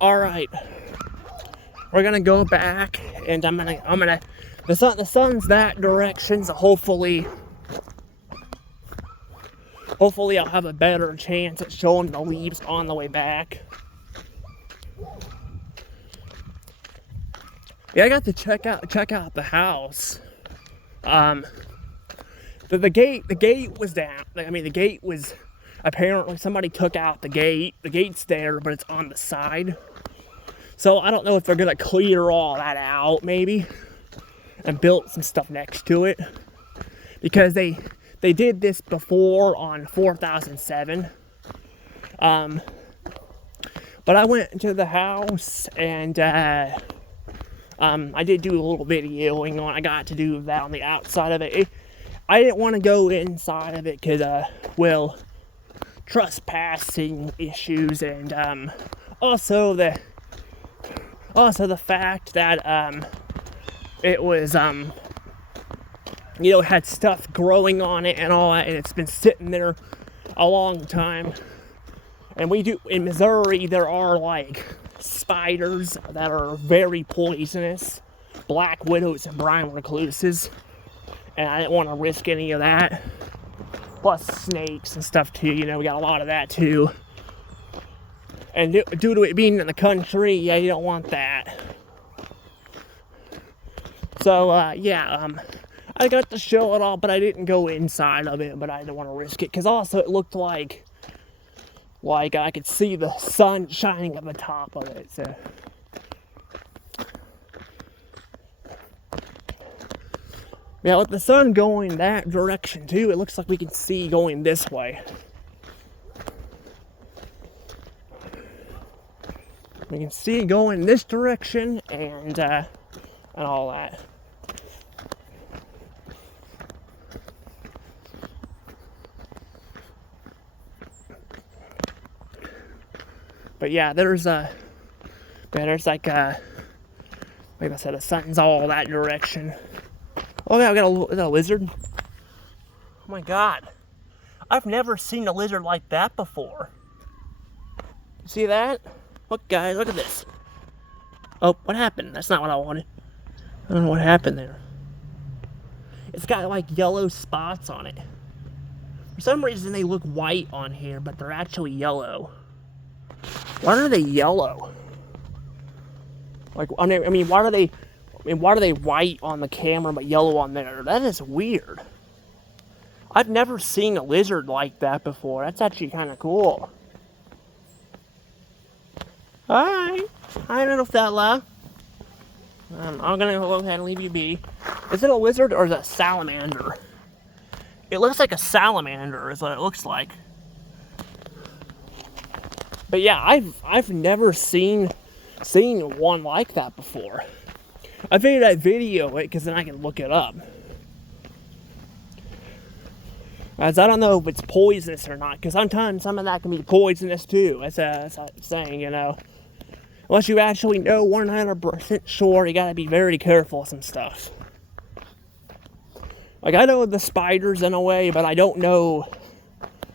Alright. We're gonna go back, and the sun's that direction, so hopefully I'll have a better chance at showing the leaves on the way back. Yeah, I got to check out the house. The gate was down. I mean, the gate was, apparently somebody took out the gate. The gate's there, but it's on the side. So I don't know if they're gonna clear all that out, maybe, and build some stuff next to it, because they did this before on 4007. But I went into the house, and I did do a little videoing on. I got to do that on the outside of it. I didn't want to go inside of it because, trespassing issues, and also the fact that it was it had stuff growing on it and all that, and it's been sitting there a long time. And in Missouri, there are like spiders that are very poisonous, black widows and brown recluses, and I didn't want to risk any of that. Plus snakes and stuff too, we got a lot of that too. And due to it being in the country, yeah, you don't want that. So, I got to show it all, but I didn't go inside of it, but I didn't want to risk it, because also it looked like I could see the sun shining at the top of it, so. Yeah, with the sun going that direction too, it looks like we can see going this way. We can see going this direction and all that. But yeah, there's like like I said, the sun's all that direction. Oh yeah, we got a lizard. Oh my god. I've never seen a lizard like that before. See that? Look guys, look at this. Oh, what happened? That's not what I wanted. I don't know what happened there. It's got like yellow spots on it. For some reason they look white on here, but they're actually yellow. Why are they yellow? Like, I mean, why are they white on the camera but yellow on there? That is weird. I've never seen a lizard like that before. That's actually kind of cool. Hi, little fella. I'm gonna go ahead and leave you be. Is it a lizard or is it a salamander? It looks like a salamander is what it looks like. But yeah, I've never seen one like that before. I figured I'd video it because then I can look it up. As I don't know if it's poisonous or not, because sometimes some of that can be poisonous too. That's what I'm saying, Unless you actually know 100% sure, you gotta be very careful with some stuff. Like, I know the spiders in a way, but I don't know...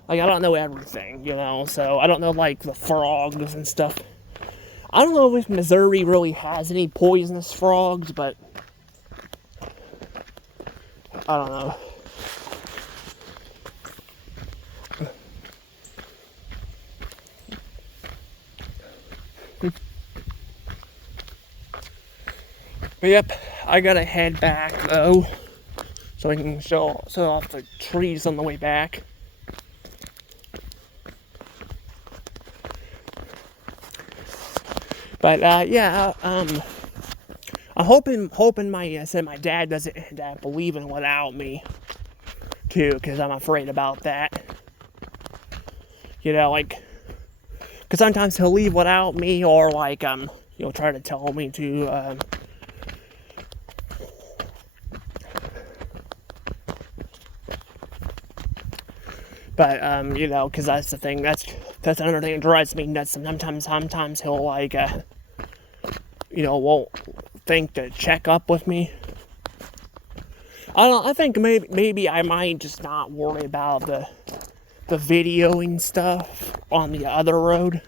Like, I don't know everything, so I don't know, like, the frogs and stuff. I don't know if Missouri really has any poisonous frogs, but I don't know. But yep, I gotta head back, though, so I can show off the trees on the way back. But I'm hoping my dad doesn't end up leaving without me too, because I'm afraid about that. Like, because sometimes he'll leave without me, or like try to tell me to. But because that's the thing. That's another thing that drives me nuts. Sometimes he'll like. Won't think to check up with me. I think maybe I might just not worry about the videoing stuff on the other road,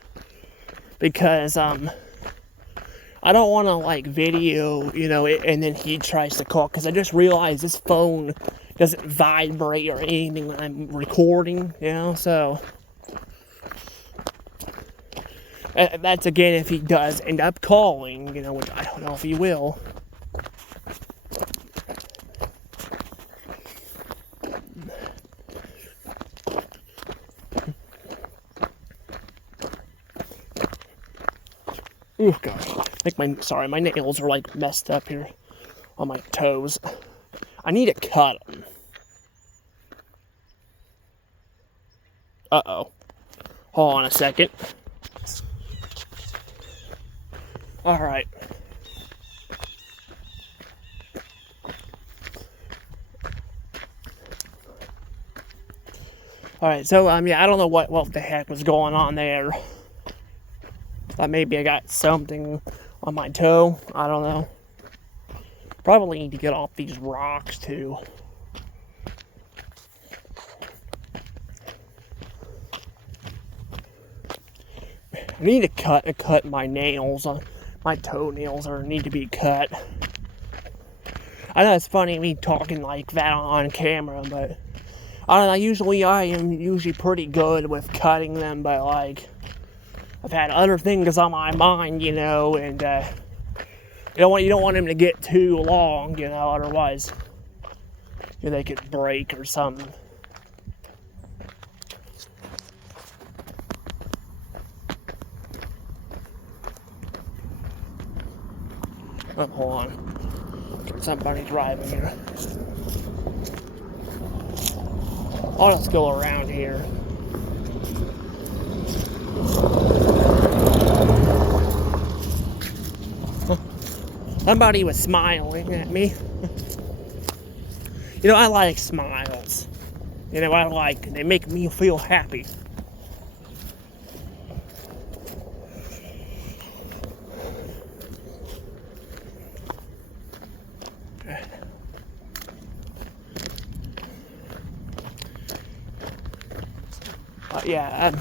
because I don't want to like video, you know, and then he tries to call, because I just realized this phone doesn't vibrate or anything when I'm recording, you know, so that's again if he does end up calling, you know, which I don't know if he will. Oh gosh, I think my nails are like messed up here on my toes. I need to cut them. Uh-oh. Hold on a second. Alright. Alright, so, yeah, I don't know what the heck was going on there. Thought maybe I got something on my toe. I don't know. Probably need to get off these rocks, too. I need to cut my nails. My toenails need to be cut. I know it's funny me talking like that on camera, but I don't know. I am usually pretty good with cutting them, but like I've had other things on my mind, you know, and you don't want them to get too long, you know, otherwise you know, they could break or something. Oh, hold on. Somebody's driving here. I'll just go around here. Somebody was smiling at me. You know, I like smiles. You know, they make me feel happy. Yeah,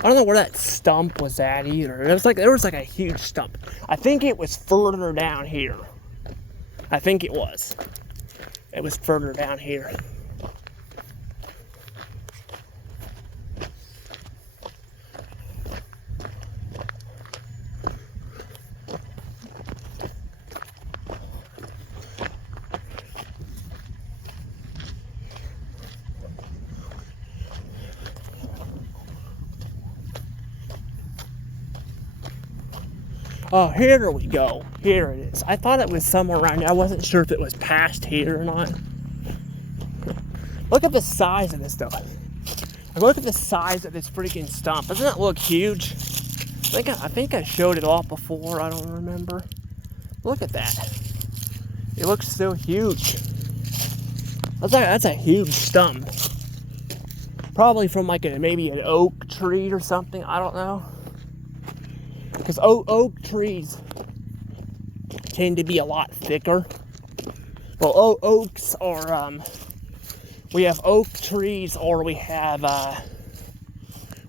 I don't know where that stump was at either. There was like a huge stump. I think it was further down here. I think it was. It was further down here. Oh, here we go. Here it is. I thought it was somewhere around here. I wasn't sure if it was past here or not. Look at the size of this stuff. Look at the size of this freaking stump. Doesn't it look huge? I think I showed it off before. I don't remember. Look at that. It looks so huge. That's a huge stump. Probably from like maybe an oak tree or something. I don't know. Because oak trees tend to be a lot thicker. Well, oaks are, we have oak trees, or we have,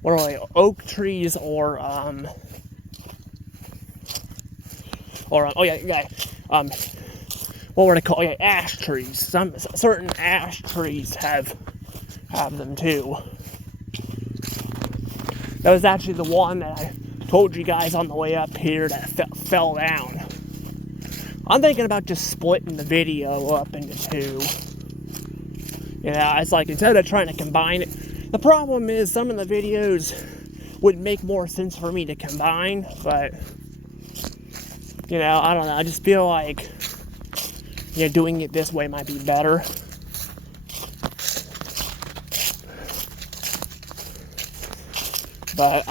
what are they? Oak trees, or oh yeah, what were they called? Yeah, ash trees. Certain ash trees have them too. That was actually the one that I told you guys on the way up here that fell down. I'm thinking about just splitting the video up into two. You know, it's like instead of trying to combine it. The problem is some of the videos would make more sense for me to combine, but you know, I don't know. I just feel like, you know, doing it this way might be better. But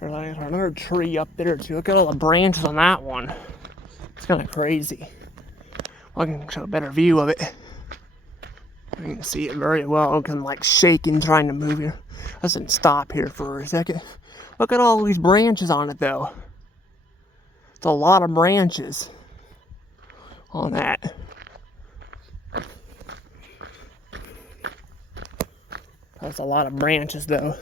there's another tree up there too. Look at all the branches on that one. It's kind of crazy. I can show a better view of it. You can see it very well. I'm like shaking, trying to move here. I didn't stop here for a second. Look at all these branches on it, though. It's a lot of branches on that. That's a lot of branches, though.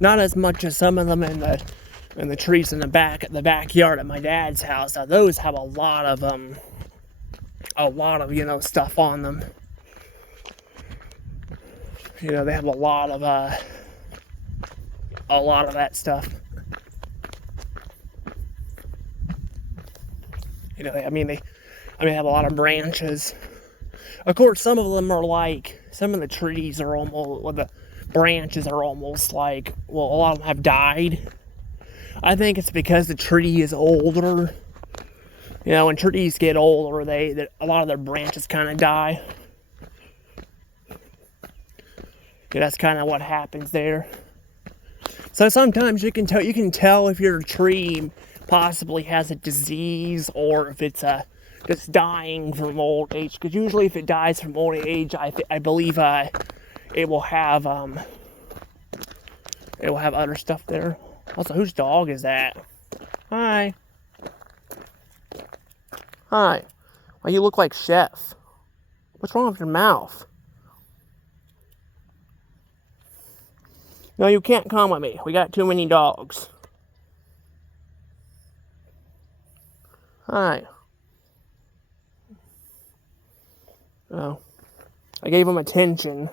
Not as much as some of them in the trees in the backyard at my dad's house. Now, those have a lot of stuff on them. You know, they have a lot of that stuff. You know, they have a lot of branches. Of course, some of them are like, some of the trees are almost, well, the branches are almost like, well, a lot of them have died. I think it's because the tree is older. You know, when trees get older, a lot of their branches kind of die. Yeah, that's kind of what happens there. So sometimes you can tell if your tree possibly has a disease or if it's just dying from old age. Because usually, if it dies from old age, I believe it will have other stuff there. Also, whose dog is that? Hi. Hi. Why you look like Chef? What's wrong with your mouth? No, you can't come with me. We got too many dogs. Hi. Oh. I gave him attention.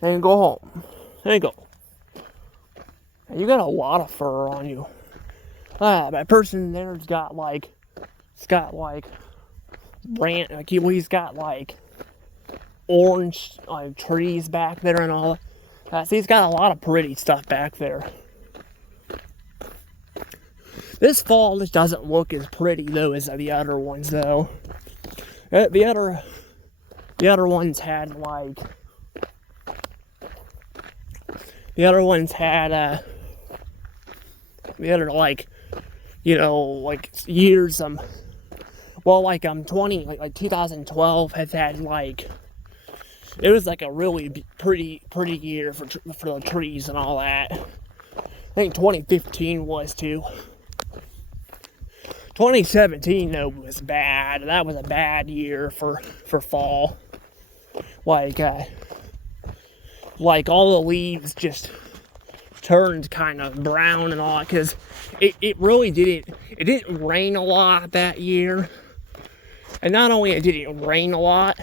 And go home. There you go. You got a lot of fur on you. That person there's got like, he's got like orange trees back there and all that. See, he's got a lot of pretty stuff back there. This fall, this doesn't look as pretty though as the other ones though. The other ones had like. The other ones had, years, 2012 has had, it was like a really pretty year for the trees and all that. I think 2015 was too. 2017, though, was bad. That was a bad year for fall. All the leaves just turned kind of brown and all that, because it really didn't rain a lot that year. And not only did it rain a lot,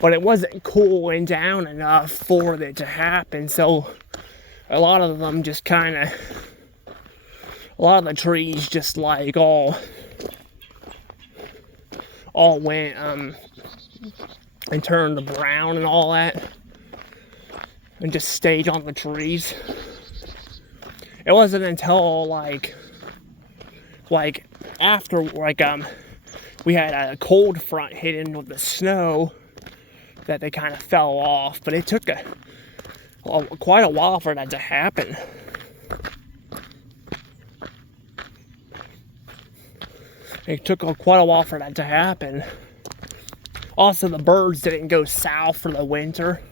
but it wasn't cooling down enough for it to happen. So a lot of them just a lot of the trees just all went and turned brown and all that. And just stayed on the trees. It wasn't until after we had a cold front hit in with the snow that they kind of fell off. But it took quite a while for that to happen. It took quite a while for that to happen. Also, the birds didn't go south for the winter.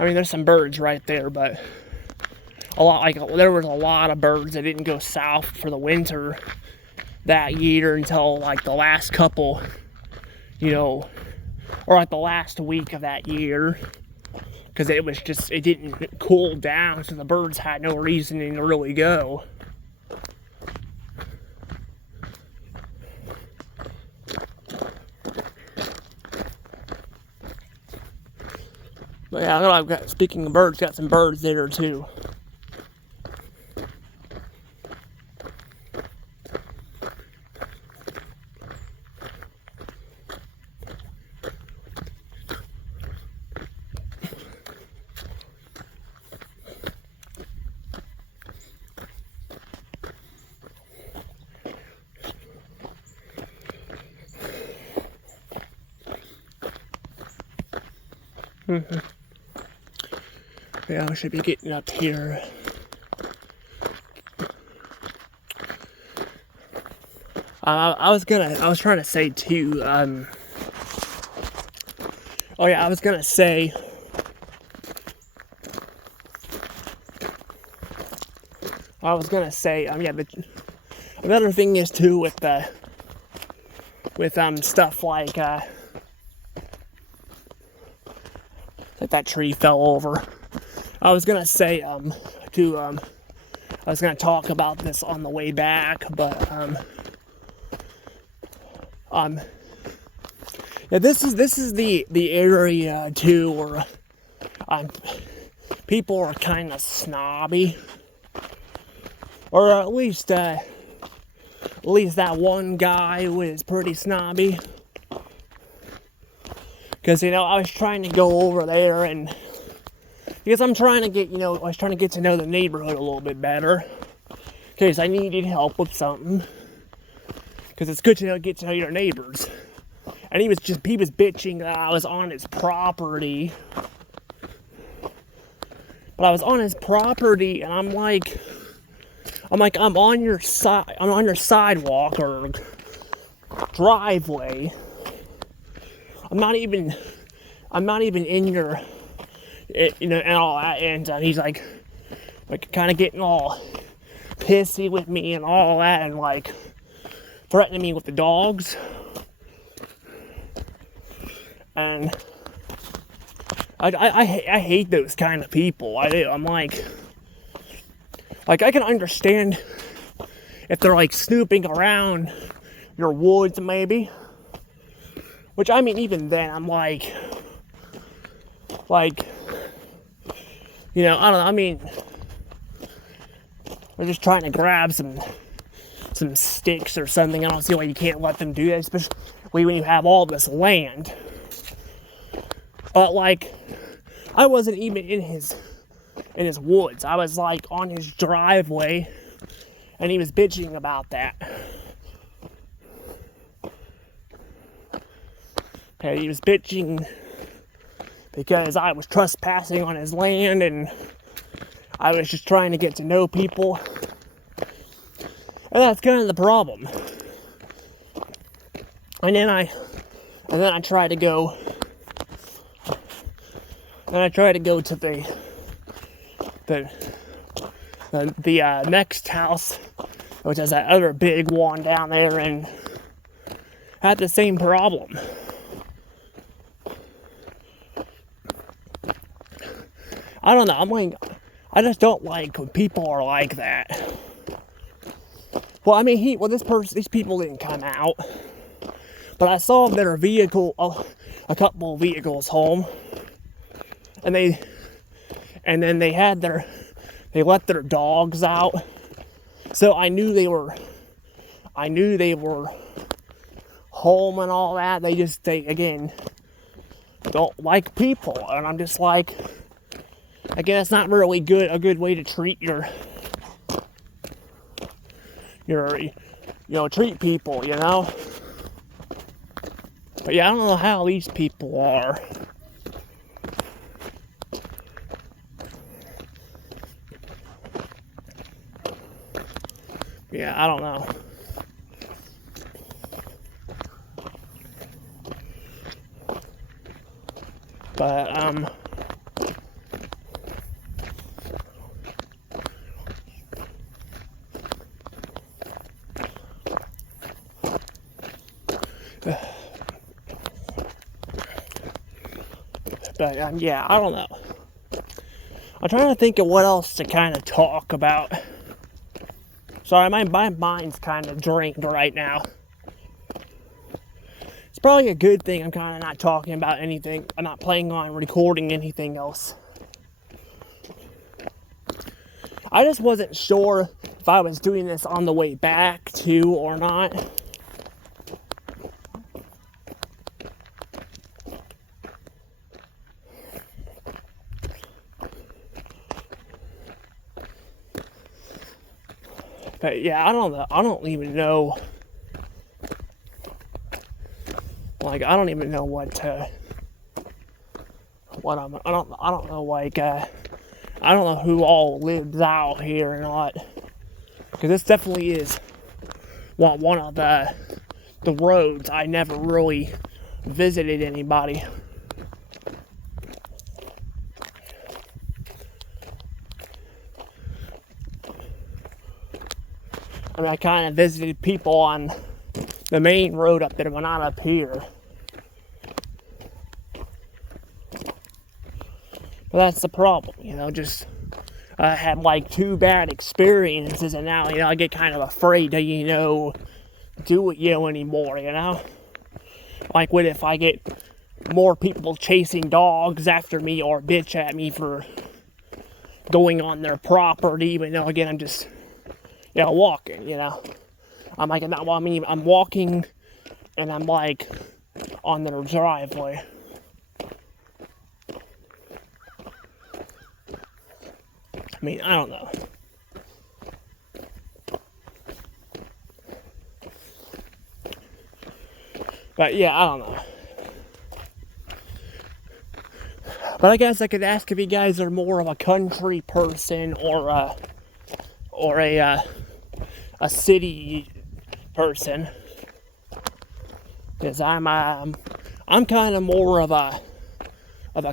I mean, there's some birds right there, but there was a lot of birds that didn't go south for the winter that year until the last couple, or the last week of that year, because it didn't cool down, so the birds had no reason to really go. But yeah, speaking of birds, got some birds there too. Yeah, I should be getting up here. I was trying to say too, oh yeah, I was gonna say, yeah, but another thing is too with stuff like that tree fell over. I was gonna say, I was gonna talk about this on the way back, but, yeah, this is the area too where people are kind of snobby, or at least that one guy was pretty snobby. Because I was trying to go over there, and because I'm trying to get I was trying to get to know the neighborhood a little bit better, because I needed help with something. Because it's good to get to know your neighbors. And he was bitching that I was on his property. But I was on his property, and I'm on your sidewalk or driveway. I'm not even in your, and all that. And he's like kind of getting all pissy with me and all that, and threatening me with the dogs. And I hate those kind of people. I do. I'm like I can understand if they're snooping around your woods, maybe. Which, I mean, even then, I'm I don't know. I mean, we're just trying to grab some sticks or something. I don't see why you can't let them do that, especially when you have all this land. But I wasn't even in his woods. I was on his driveway, and he was bitching about that. And he was bitching because I was trespassing on his land, and I was just trying to get to know people. And that's kind of the problem. And then I tried to go. And I tried to go to the next house, which has that other big one down there, and had the same problem. I don't know. I just don't like when people are like that. Well, I mean, these people didn't come out, but I saw their vehicle, a couple of vehicles home, and then they let their dogs out, so I knew they were home and all that. They again don't like people, and I'm just again, it's not really a good way to treat treat people, But yeah, I don't know how these people are. Yeah, I don't know. But, yeah, I don't know. I'm trying to think of what else to kind of talk about. Sorry, my mind's kind of drained right now. It's probably a good thing I'm kind of not talking about anything. I'm not planning on recording anything else. I just wasn't sure if I was doing this on the way back too or not. But yeah, I don't know. I don't even know. I don't even know I don't know. I don't know who all lives out here or not. Because this definitely is one of the roads. I never really visited anybody. I mean, I kind of visited people on the main road up there, but not up here. But that's the problem, you know, just I had like 2 bad experiences, and now, you know, I get kind of afraid to, you know, do it, you know, anymore, you know? Like, what if I get more people chasing dogs after me or bitch at me for going on their property, but, you know, again, I'm just, you know, walking, you know? I'm like, I'm walking, and I'm like, on their driveway. I mean, I don't know. But yeah, I don't know. But I guess I could ask if you guys are more of a country person or a city person. Because I'm kind of more of a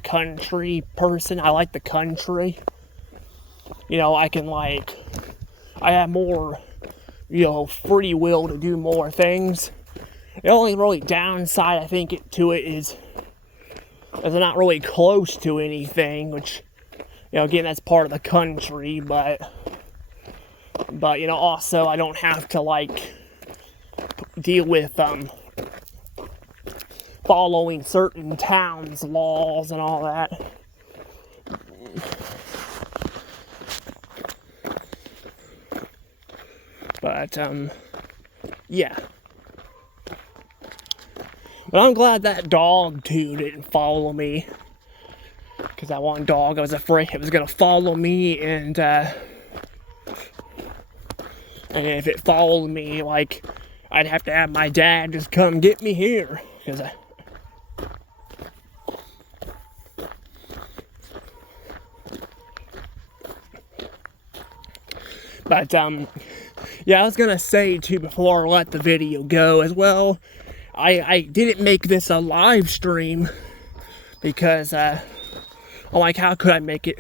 country person. I like the country. You know, I have more, you know, free will to do more things. The only really downside, I think, to it is they're not really close to anything, which, you know, again, that's part of the country, but, you know, also, I don't have to, like, deal with, following certain towns' laws and all that. But, yeah. But I'm glad that dog, too, didn't follow me. Because that one dog, I was afraid it was going to follow me, and if it followed me, like, I'd have to have my dad just come get me here. Because But, yeah, I was going to say, too, before I let the video go as well, I didn't make this a live stream because, I'm like, how could I make it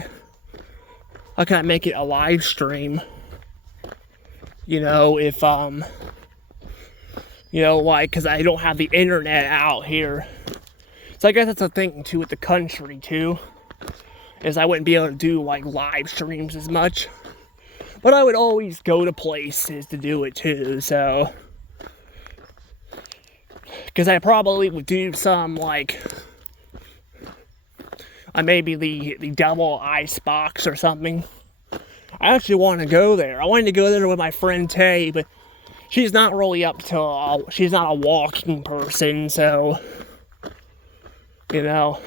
a live stream? You know, if, you know, like, because I don't have the internet out here. So I guess that's the thing, too, with the country, too, is I wouldn't be able to do, like, live streams as much. But I would always go to places to do it, too, so. Because I probably would do some, like, maybe the double ice box or something. I actually want to go there. I wanted to go there with my friend Tay, but she's not really up to, she's not a walking person, so, you know.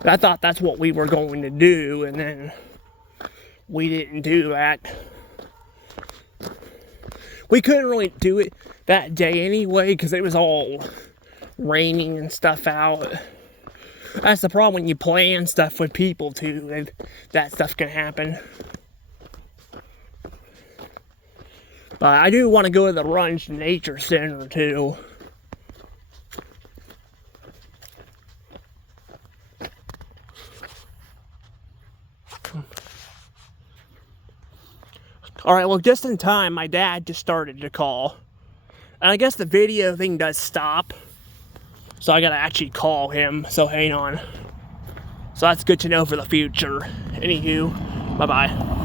But I thought that's what we were going to do, and then we didn't do that. We couldn't really do it that day anyway, because it was all raining and stuff out. That's the problem when you plan stuff with people, too, and that stuff can happen. But I do want to go to the Runge Nature Center, too. Alright, well, just in time, my dad just started to call. And I guess the video thing does stop. So I gotta actually call him, so hang on. So that's good to know for the future. Anywho, bye-bye.